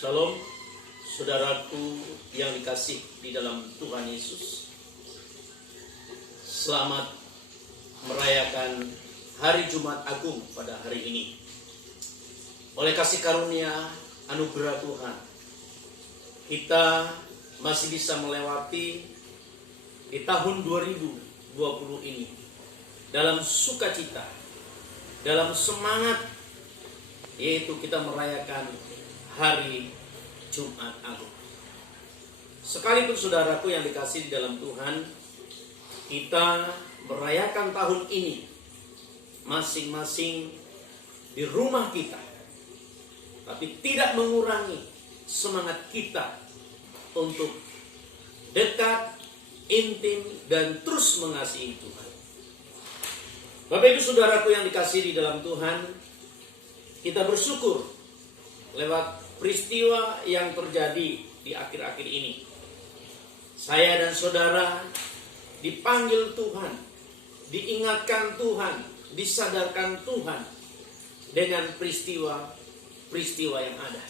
Shalom, saudaraku yang dikasih di dalam Tuhan Yesus. Selamat merayakan Hari Jumat Agung pada hari ini. Oleh kasih karunia anugerah Tuhan, kita masih bisa melewati di tahun 2020 ini dalam sukacita, dalam semangat, yaitu kita merayakan Hari Jumat Agung. Sekalipun saudaraku yang dikasihi di dalam Tuhan, kita merayakan tahun ini masing-masing di rumah kita, tapi tidak mengurangi semangat kita untuk dekat, intim, dan terus mengasihi Tuhan. Bapak Ibu saudaraku yang dikasihi di dalam Tuhan, kita bersyukur lewat peristiwa yang terjadi di akhir-akhir ini. Saya dan saudara dipanggil Tuhan, diingatkan Tuhan, disadarkan Tuhan dengan peristiwa yang ada.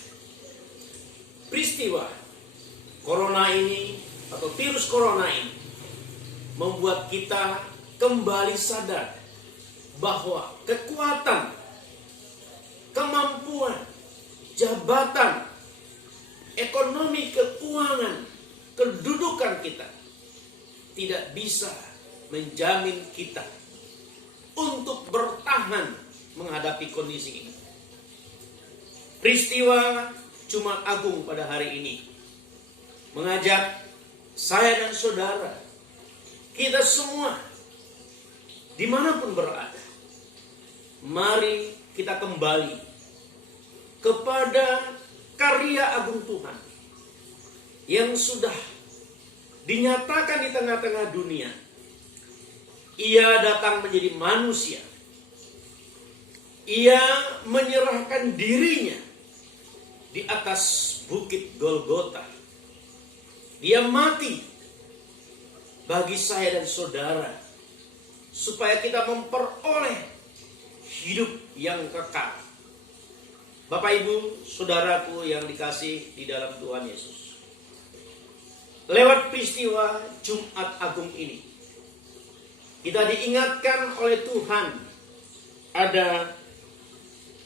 Peristiwa corona ini atau virus corona ini membuat kita kembali sadar bahwa kekuatan, kemampuan, jabatan, ekonomi, keuangan, kedudukan kita tidak bisa menjamin kita untuk bertahan menghadapi kondisi ini. Peristiwa Jumat Agung pada hari ini mengajak saya dan saudara, kita semua dimanapun berada, mari kita kembali kepada karya agung Tuhan yang sudah dinyatakan di tengah-tengah dunia. Ia datang menjadi manusia. Ia menyerahkan dirinya di atas bukit Golgota. Dia mati bagi saya dan saudara supaya kita memperoleh hidup yang kekal. Bapak Ibu, saudaraku yang dikasih di dalam Tuhan Yesus. Lewat peristiwa Jumat Agung ini, kita diingatkan oleh Tuhan ada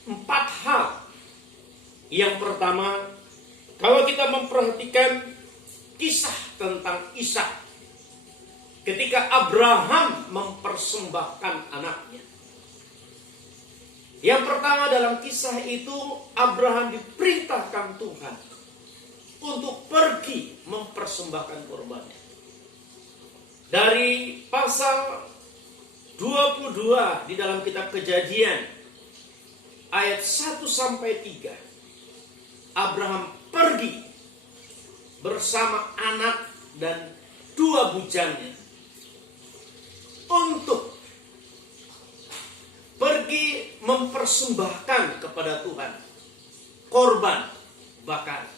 4 hal. Yang pertama, kalau kita memperhatikan kisah tentang Ishak, ketika Abraham mempersembahkan anaknya. Yang pertama dalam kisah itu, Abraham diperintahkan Tuhan untuk pergi mempersembahkan korbannya. Dari pasal 22 di dalam kitab Kejadian ayat 1-3, Abraham pergi bersama anak dan 2 bujannya untuk pergi mempersembahkan kepada Tuhan korban bakar.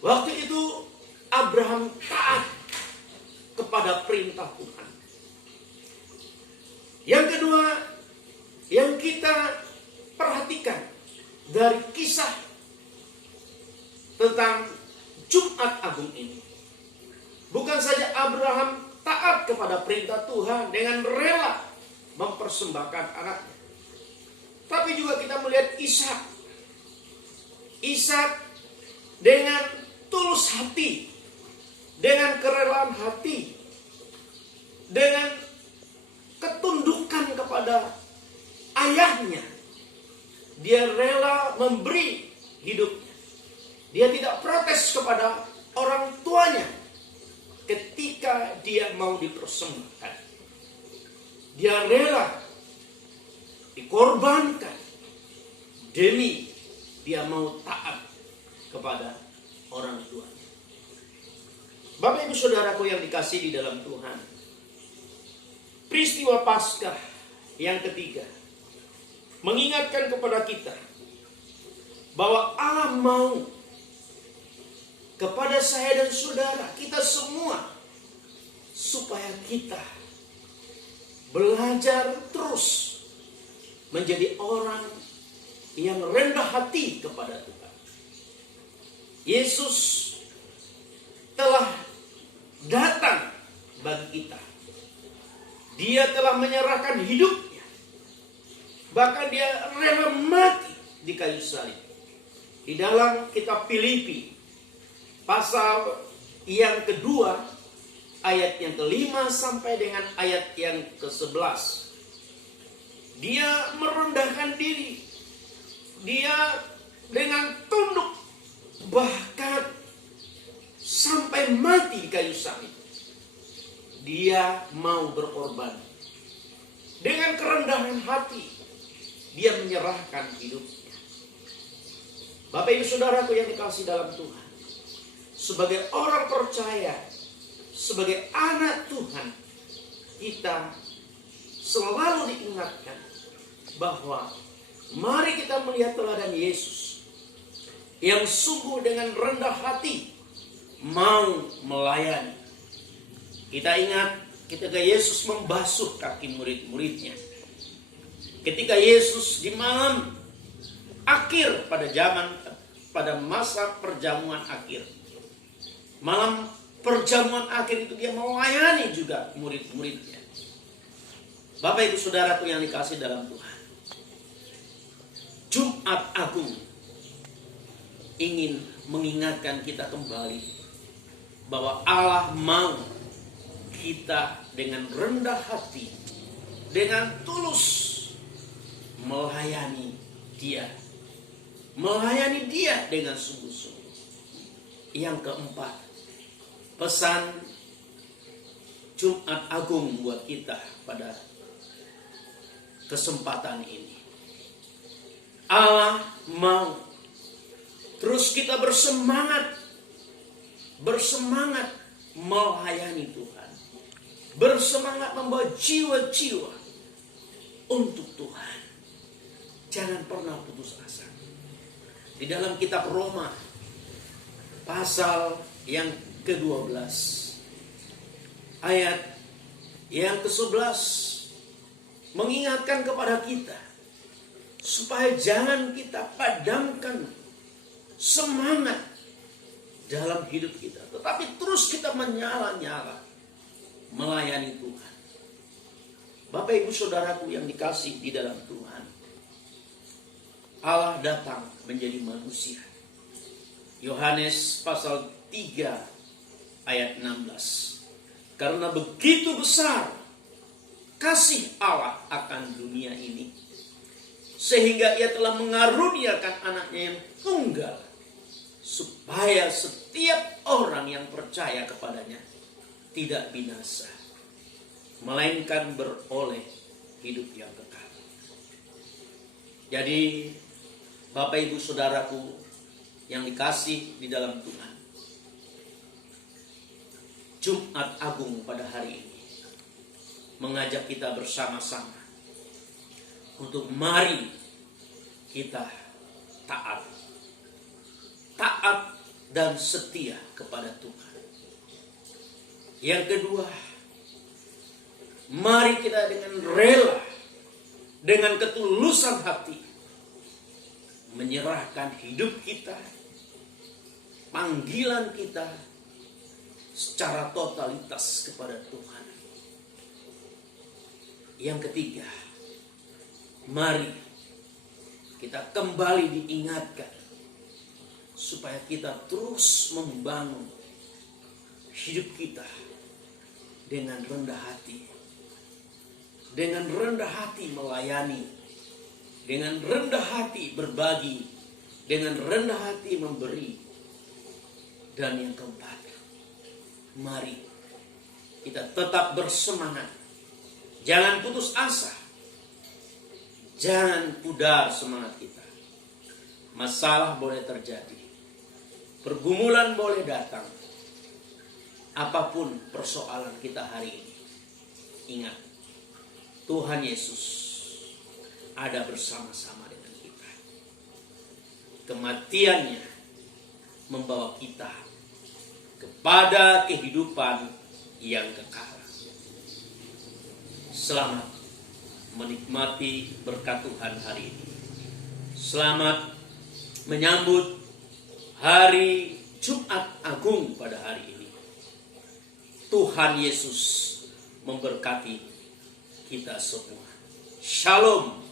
Waktu itu Abraham taat kepada perintah Tuhan. Yang kedua yang kita perhatikan dari kisah tentang Jumat Agung ini, bukan saja Abraham taat kepada perintah Tuhan dengan rela mempersembahkan anaknya, tapi juga kita melihat Ishak dengan tulus hati, dengan kerelaan hati, dengan ketundukan kepada ayahnya, dia rela memberi hidupnya. Dia tidak protes kepada orang tuanya ketika dia mau dipersembahkan. Dia rela dikorbankan demi dia mau taat kepada orang tuanya. Bapak Ibu saudaraku yang dikasihi di dalam Tuhan, peristiwa Paskah yang ketiga mengingatkan kepada kita bahwa Allah mau kepada saya dan saudara, kita semua, supaya kita belajar terus menjadi orang yang rendah hati kepada Tuhan. Yesus telah datang bagi kita. Dia telah menyerahkan hidupnya. Bahkan dia rela mati di kayu salib. Di dalam kitab Filipi pasal yang kedua, ayat yang kelima sampai dengan ayat yang ke-11. Dia merendahkan diri. Dia dengan tunduk, bahkan sampai mati di kayu salib. Dia mau berkorban. Dengan kerendahan hati, dia menyerahkan hidupnya. Bapak Ibu Saudaraku yang dikasihi dalam Tuhan, sebagai orang percaya, sebagai anak Tuhan, kita selalu diingatkan bahwa mari kita melihat teladan Yesus yang sungguh dengan rendah hati mau melayani. Kita ingat ketika Yesus membasuh kaki murid-muridnya. Ketika Yesus di malam akhir pada masa perjamuan akhir. Malam perjamuan akhir itu dia melayani juga murid-muridnya. Bapak Ibu Saudaraku yang dikasihi dalam Tuhan, Jumat Agung ingin mengingatkan kita kembali bahwa Allah mau kita dengan rendah hati, dengan tulus melayani Dia. Melayani Dia dengan sungguh-sungguh. Yang keempat, pesan Jumat Agung buat kita pada kesempatan ini. Allah mau terus kita bersemangat melayani Tuhan. Bersemangat membawa jiwa-jiwa untuk Tuhan. Jangan pernah putus asa. Di dalam kitab Roma pasal yang ke-12 ayat yang ke-11 mengingatkan kepada kita supaya jangan kita padamkan semangat dalam hidup kita, tetapi terus kita menyala-nyala melayani Tuhan. Bapak Ibu Saudaraku yang dikasihi di dalam Tuhan, Allah datang menjadi manusia. Yohanes pasal 3 ayat 16. Karena begitu besar kasih Allah akan dunia ini, sehingga Ia telah mengaruniakan anaknya yang tunggal, supaya setiap orang yang percaya kepadanya tidak binasa, melainkan beroleh hidup yang kekal. Jadi Bapak Ibu Saudaraku yang dikasih di dalam Tuhan, Jumat Agung pada hari ini mengajak kita bersama-sama untuk mari kita taat dan setia kepada Tuhan. Yang kedua, mari kita dengan rela, dengan ketulusan hati menyerahkan hidup kita, panggilan kita secara totalitas kepada Tuhan. Yang ketiga, mari kita kembali diingatkan supaya kita terus membangun hidup kita dengan rendah hati. Dengan rendah hati melayani, dengan rendah hati berbagi, dengan rendah hati memberi. Dan yang keempat, mari kita tetap bersemangat. Jangan putus asa. Jangan pudar semangat kita. Masalah boleh terjadi. Pergumulan boleh datang. Apapun persoalan kita hari ini, ingat, Tuhan Yesus ada bersama-sama dengan kita. Kematiannya membawa kita kepada kehidupan yang kekal. Selamat menikmati berkat Tuhan hari ini. Selamat menyambut hari Jumat Agung pada hari ini. Tuhan Yesus memberkati kita semua. Shalom.